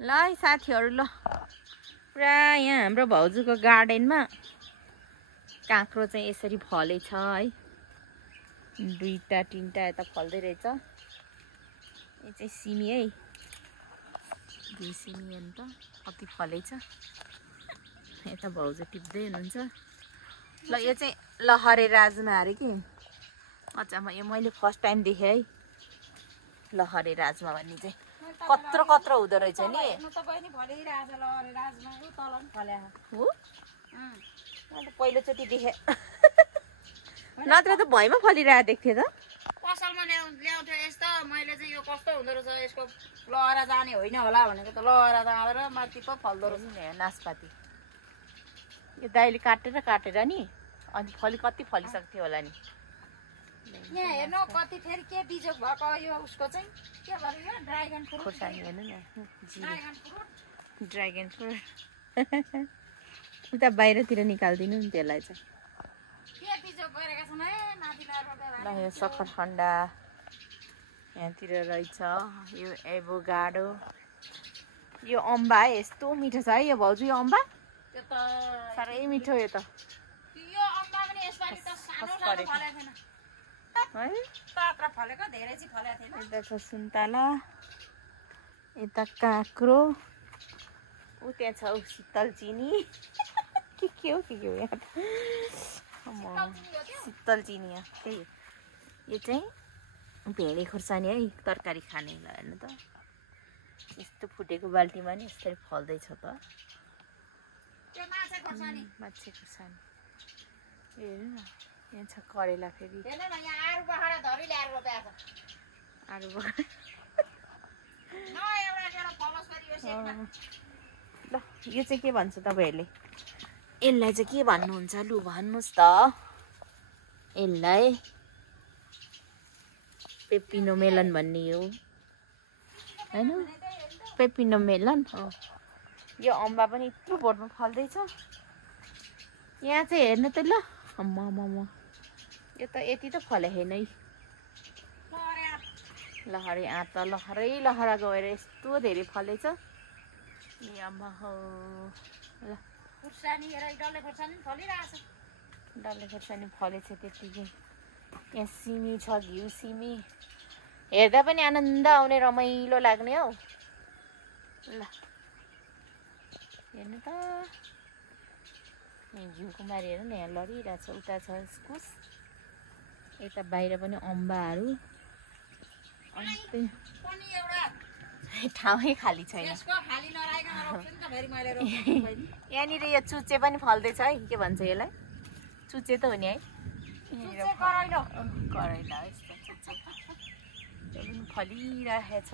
ल है साथीहरू ल पुरा यहाँ हाम्रो भाउजूको गार्डनमा काँक्रो चाहिँ यसरी फलेछ है। दुईटा तीनटा यता फल्दै रहेछ। यो चाहिँ सिमी है। दुई सिमी हेर्नु त कति फलेछ। यता भाउजू टिप्दै हुनुहुन्छ। ल यो चाहिँ लहरे राजमा अरे कि अच्छा यो मैले फर्स्ट टाइम देखेँ है। लहरे राजमा भन्ने चाहिँ कत्रो कत्रो हुँदो रहेछ नि। हो मैले पहिलोचोटि देखेँ। नत्र त भुइँमा फलिरहेको देख्थेँ त। पसलमा ल्याउँथ्यो यस्तो। मैले चाहिँ यो कस्तो हुँदो रहेछ यसको लहरा जाने होइन होला भनेको त लहरा जाँदैन माथि पो फल्दो रहेछ। नासपाती यो दाइले काटेर नि अनि कति फलिसक्थ्यो होला नि। यहाँ हेर्नु कति फेरि के बिजोग भएको यो उसको चाहिँ के भन्यो ड्रागन फ्रुट। खोर्सानी हेर्नु न ड्रागन फ्रुट उता बाहिरतिर निकालिदिनु नि त्यसलाई चाहिँ। के बिजोग गरेका छन् है माथि ल यो सक्खरखण्डा यहाँतिर रहेछ। यो एभोकाडो यो अम्बा है यस्तो मिठो छ है यो भाउजू। यो अम्बा त्यो त साह्रै मिठो यो त। यो अम्बा पनि यसपालि त सानो सानो फलेको थिएन है। पात्रा फलेको धेरै चाहिँ फलेको थिएन। यता छ सुन्तला यता काँक्रो ऊ त्यहाँ छ शीतल चिनी के हो यहाँ शीतल चिनी त्यही। यो चाहिँ भेँडे खोर्सानी है तरकारी खाने ल हेर्नु त। यस्तो फुटेको बाल्टीमा नि यसरी फल्दैछ त। माछा खोर्सानी हेर्नु न यहाँ छ करेला फेरि आरु बखडा धरी ल्याएर रोपेको छ। आरु बखडा ल यो चाहिँ के भन्छ तपाईँहरूले? यसलाई चाहिँ के भन्नुहुन्छ लु भन्नुहोस् त। यसलाई पेपिनो मेलन भन्ने हो होइन? पेपिनो मेलन हो। यो अम्बा पनि यत्रो बोटमा फल्दैछ। यहाँ चाहिँ हेर्नु त ल अम्मा यो त यति त फले होइन है। लहरे आँट लहरा गएर यस्तो धेरै फलेछ। ए अम्मा हो ल डल्ले खोर्सानी फलेछ त्यतिकै। यहाँ सिमी छ घिउ सिमी हेर्दा पनि आनन्द आउने रमाइलो लाग्ने हौ। ल हेर्नु त घिउ कुमारी हेर्नु न यहाँ लडिरहेछ। उता छ इस्कुस यता बाहिर पनि अम्बाहरू ठाउँै खाली छैन। यहाँनिर यो चुचे पनि फल्दैछ है। के भन्छ यसलाई? चुचे त हो नि है। करैला यस्तो चुचे पनि फलिरहेछ।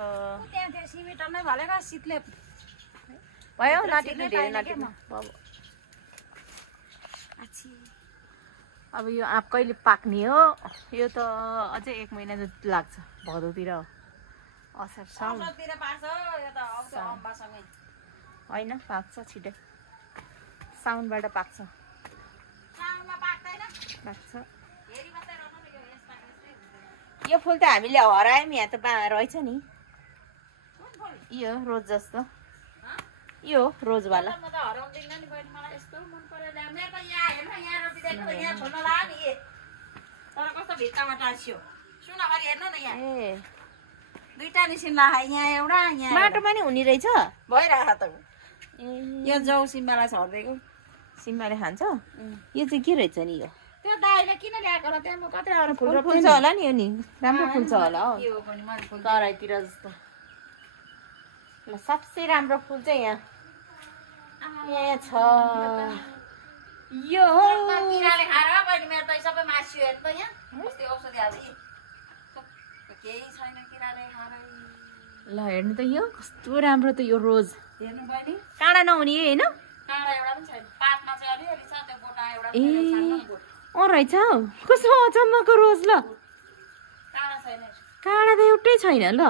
भयो नटिक्नु धेरै नटिक्नु। अब यो आँप कहिले पाक्ने हो? यो त अझै 1 महिना जति लाग्छ। भदौतिर हो असार साउन होइन पाक्छ छिटै। साउनबाट पाक्छ। यो फुल त हामीले हरायौँ। यहाँ त रहेछ नि यो रोज जस्तो। यो रोजवाला दुईटा निसिमला यहाँ एउटा यहाँ माटोमा नि हुने रहेछ। भइरहेको त यो जाउ सिम्बालाई छरिदिएको। सिम्बाले खान्छ। यो चाहिँ के रहेछ नि? यो त्यो दाइले किन ल्याएको र त्यहाँ म कति आएर फुल फुल्छ होला नि। यो नि राम्रो फुल्छ होला हो तराईतिर जस्तो। ल सबसे राम्रो फुल चाहिँ यहाँ छ। यो किराले खाएर बहिनी मेरो त सबै मासियो हेर्नु त यहाँ कस्तो औषधि हाल्दै केही छैन किराले खाएर। ल हेर्नु त यो कस्तो राम्रो त यो रोज। हेर्नु बहिनी काँडा नहुने होइन? काँडा एउटा पनि छैन। पातमा चाहिँ अलिअलि छ त्यो बोटा एउटा रहेछ हौ कस्तो अचम्मको रोज। ल काँडा छैन। काँडा त एउटै छैन। ल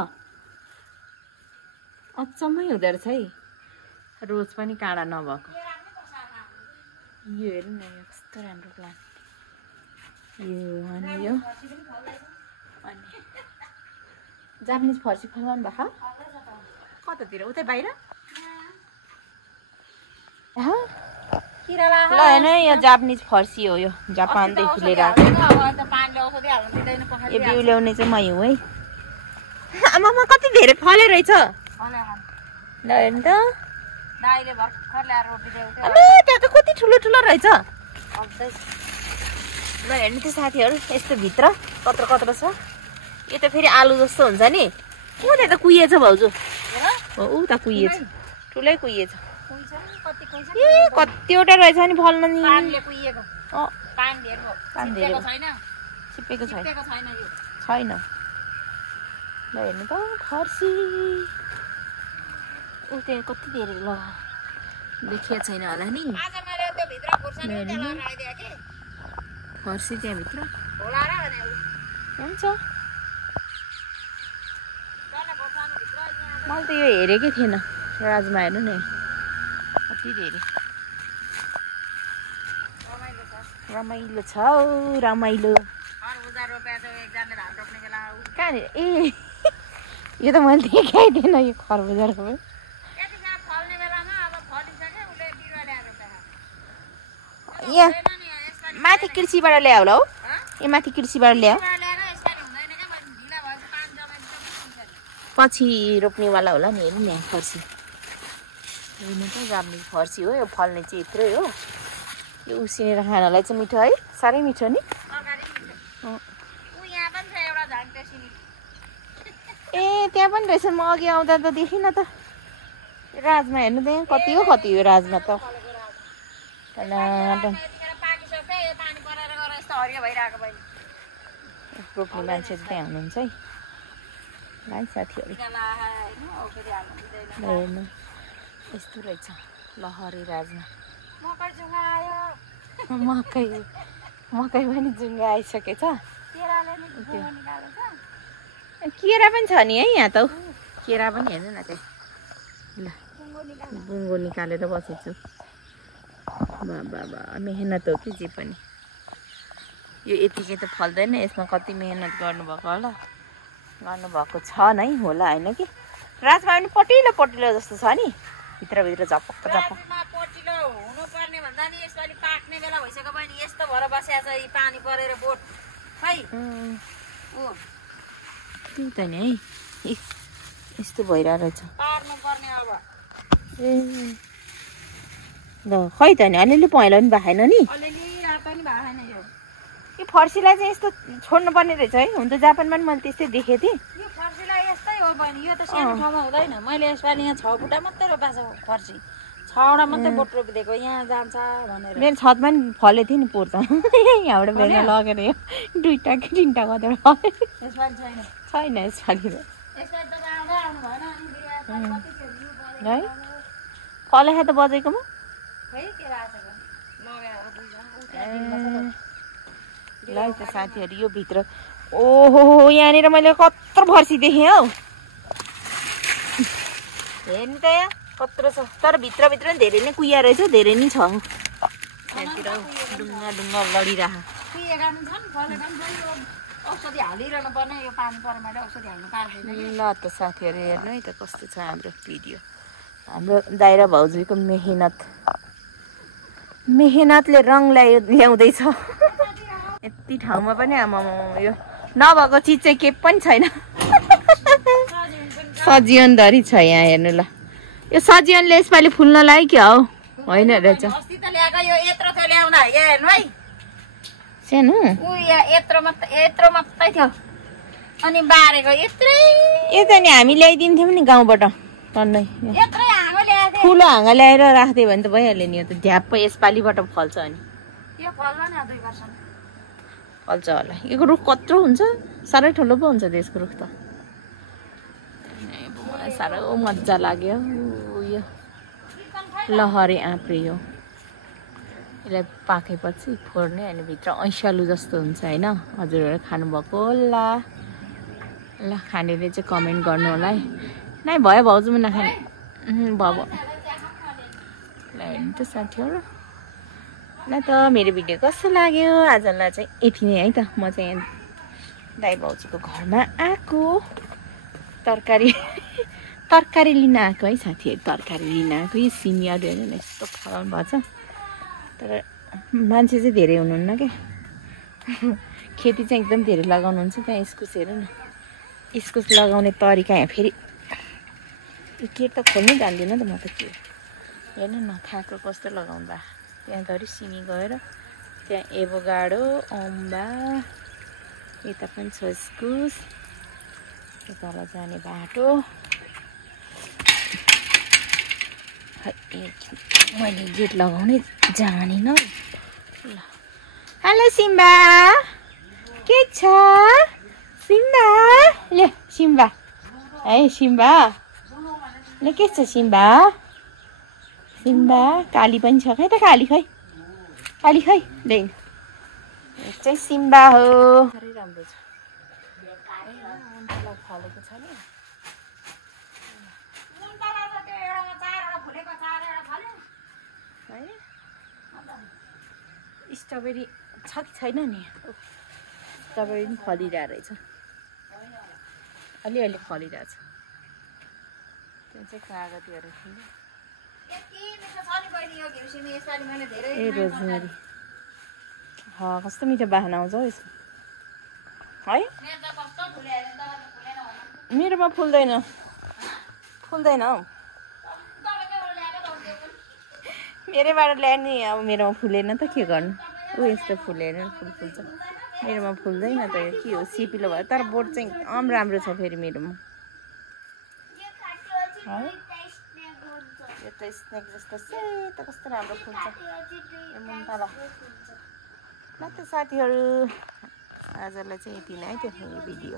अचम्मै हुँदो रहेछ है रोज पनि काँडा नभएको। यो हेर्नु न यो कस्तो राम्रो प्लान्ट। यो अनि यो अनि जापानिज फर्सी फलाउनु भएको कतातिर? उतै बाहिर ल हेर्न यो जापानिज फर्सी हो यो जापानदेखि लिएर यो बिउ ल्याउने चाहिँ मै हुँ है आमामा कति धेरै फले रहेछ ल हेर्नु त त्यहाँ त कति ठुलो ठुलो रहेछ ल हेर्नु त साथीहरू यस्तो भित्र कत्रो कत्रो छ यो त फेरि आलु जस्तो हुन्छ नि त्यहाँ त कुहिएछ भाउजू हो उता कुहिएछ ठुलै कुहिएछ ए कतिवटा रहेछ नि फल्न नि छिप्पेको छैन छैन ल हेर्नु त फर्सी ऊ त्यहाँ कति धेरै ल देखिया छैन होला नि फर्सी त्यहाँभित्र हुन्छ मैले त यो हेरेकै थिएन राजमा हेर्नु नि कति धेरै रमाइलो छ हौ रमाइलो कहाँनिर ए यो त मैले देखाइ थिएन यो खरबुजा रोपे यहाँ माथि कृषिबाट ल्याऊ होला हौ ए माथि कृषिबाट ल्याऊ पछि रोप्नेवाला होला नि हेर्नु नि यहाँ फर्सी हेर्नु त जापानिज फर्सी हो यो फल्ने चाहिँ यत्रै हो यो उसिनेर खानलाई चाहिँ मिठो है साह्रै मिठो नि ए त्यहाँ पनि रहेछ म अघि आउँदा त देखिनँ त राजमा हेर्नु त यहाँ कति हो राजमा त रोप्ने मान्छे चाहिँ त्यहाँ हुनुहुन्छ है है साथीहरू हेर्नु यस्तो रहेछ लहरे राजमा मकै पनि जुङ्गा आइसकेछ केरा पनि छ नि है यहाँ त केरा पनि हेर्नु न त्यहाँ ल बुङ्गो निकालेर बसेछु बा मेहनत हो कि जे पनि यो यतिकै त फल्दैन यसमा कति मेहनत गर्नुभएको होला गर्नुभएको छ नै होला होइन कि राजमा पनि पटिलो पटिलो जस्तो छ नि भित्रभित्र झपक्क झपक्क हुनुपर्ने भन्दा नि यसपालि पाक्ने बेला भइसक्यो बहिनी यस्तो भएर बसेको छ यी पानी परेर बोट खै त्यही त नि है यस्तो भइरहेको रहेछ पार्नु पर्ने अब ए ल खै त नि अलिअलि पहेँलो पनि भएन नि यो फर्सीलाई चाहिँ यस्तो छोड्नु पर्ने रहेछ है हुन त जापानमा पनि मैले त्यस्तै देखेको थिएँ यो फर्सीलाई यस्तै हो बहिनी यो त सानो ठाउँमा हुँदैन मैले यसपालि यहाँ 6 फुटा मात्रै रोपाएको छ फर्सी 6वटा मात्रै बोट रोपिदिएको यहाँ जान्छ भनेर मेरो छतमा पनि फलेको थियो नि पोर्छ यहाँबाट बेला लगेर यो 2टा कि 3टा कतै यसपालि छैन यसपालि यसपालि त आउँदै आउनु भएन अनि है फलेको त बजेकोमा ल त साथीहरू यो भित्र ओहो यहाँनिर मैले कत्रो फर्सी देखेँ हौ हेर्नु त यहाँ कत्रो छ तर भित्रभित्र पनि धेरै नै कुहिया रहेछ धेरै नै छ यहाँतिर डुङ्गा डुङ्गा लडिरह औषधि हालिरहनु पर्ने यो पानी परेमा औषधि हाल्नु पार्दैन ल त साथीहरू हेर्नु है त कस्तो छ हाम्रो भिडियो हाम्रो दाइरा भाउजूको मेहनतले रङ ल्याउँदैछ यति ठाउँमा पनि आमामा यो नभएको चिज चाहिँ के पनि छैन सजियनधरि छ यहाँ हेर्नु ल यो सजियनले यसपालि फुल्न लाग्यो हौ होइन रहेछ अस्ति त ल्याएको यो यत्रो थियो ल्याउँदा हेर्नु है सानो यत्रो मात्रै थियो अनि बारेको यत्रै यो त नि हामी ल्याइदिन्थ्यौँ नि गाउँबाट टन्नै यत्रै हाँगो ल्याएको थिएँ ठुलो हाँगा ल्याएर राखिदियो भने त भइहाल्यो नि यो त झ्याप्प यसपालिबाट फल्छ अनि यो फल्छ नि 2 वर्ष फल्छ होला यो रुख कत्रो हुन्छ साह्रै ठुलो पो हुन्छ त्यसको रुख त मलाई साह्रो मजा लाग्यो यो लहरे आँप्रे यो यसलाई पाकेपछि फोड्ने अनि भित्र ऐसालु जस्तो हुन्छ होइन हजुरहरू खानुभएको होला ल खानेले चाहिँ कमेन्ट गर्नु होला है नै भयो भाउजूमा नखाने भयो ल हेर्नु त साथीहरू ल त मेरो भिडियो कस्तो लाग्यो आजलाई चाहिँ यति नै है त म चाहिँ यहाँ दाइ भाउजूको घरमा आएको तरकारी तरकारी लिन आएको है साथीहरू, तरकारी लिन आएको। यो सिमीहरू हेर्नु न यस्तो फलाउनु भएको छ, तर मान्छे चाहिँ धेरै हुनुहुन्न क्या। खेती चाहिँ एकदम धेरै लगाउनुहुन्छ त्यहाँ। इस्कुस हेर्नु न, इस्कुस लगाउने तरिका यहाँ फेरि गेट त खोल्नै जान्दिनँ त म त। के हेर्नु न थाको कस्तो लगाउनु बा। त्यहाँ धरि सिमी गएर त्यहाँ एभोकाडो, अम्बा, यता पनि छ इस्कुस, यतालाई जाने बाटो। मैले गेट लगाउनै जानिनँ। ल हेलो सिम्बा, के छ सिम्बा? ले सिम्बा, है सिम्बा, ले के छ सिम्बा? सिम्बा काली पनि छ। खै त काली, खै काली, खै दैन चाहिँ सिम्बा हो। साह्रै राम्रो छ, फलेको छ नि। स्ट्रबेरी छ कि छैन नि? स्ट्रबेरी पनि फलिरहेको रहेछ, अलिअलि फलिरहेछ। त्यो चाहिँ कागतीहरू ए रोजमेरी। कस्तो मिठो बासना आउँछ हौ यसको है। मेरोमा फुल्दैन, फुल्दैन हौ। मेरोबाट ल्याउने, अब मेरोमा फुलेन त के गर्नु। ऊ यस्तो फुलेन, फुल फुल्छ, मेरोमा फुल्दैन त। यो के हो, सिपिलो भयो। तर बोट चाहिँ एकदम राम्रो छ फेरि मेरोमा है। यो त स्नेक जस्तो सेतो, कस्तो राम्रो फुल्छ यो मुन्टाला। ल त साथीहरू, आजलाई चाहिँ यति नै है त्यो भिडियो।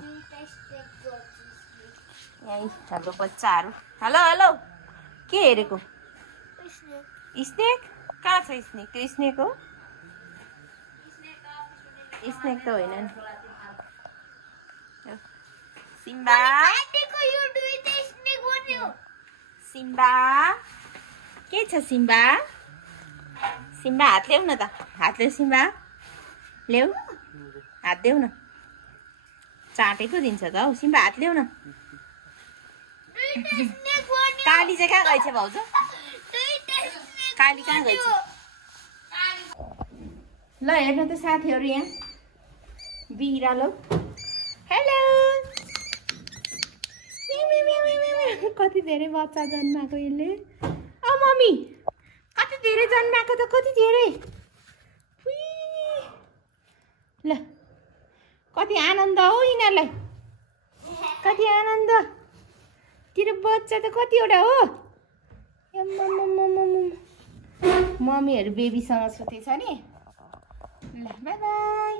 यहीँ हाम्रो बच्चाहरू। हेलो हेलो, के हेरेको? स्नेक कहाँ छ? स्नेक त्यो स्नेक हो? स्नेक त होइन नि। सिम्बा, सिम्बा के छ सिम्बा? सिम्बा हात ल्याउ न त, हात ल्याउ सिम्बा, ल्याउ हात देऊ न। चाटेको दिन्छ त हौ सिम्बा, हात ल्याउ न। काली चाहिँ कहाँ गएछ भाउजू? काली कहाँ गएछ? ल हेर्नु त साथीहरू, यहाँ बिरालो। हेलो, कति धेरै बच्चा जन्माएको यसले। मम्मी कति धेरै जन्माएको त, कति धेरै। ल कति आनन्द हो यिनीहरूलाई, कति आनन्द। तेरो बच्चा त कतिवटा हो? मम्मीहरू बेबीसँग सुतेछ नि। ल बाई बाई।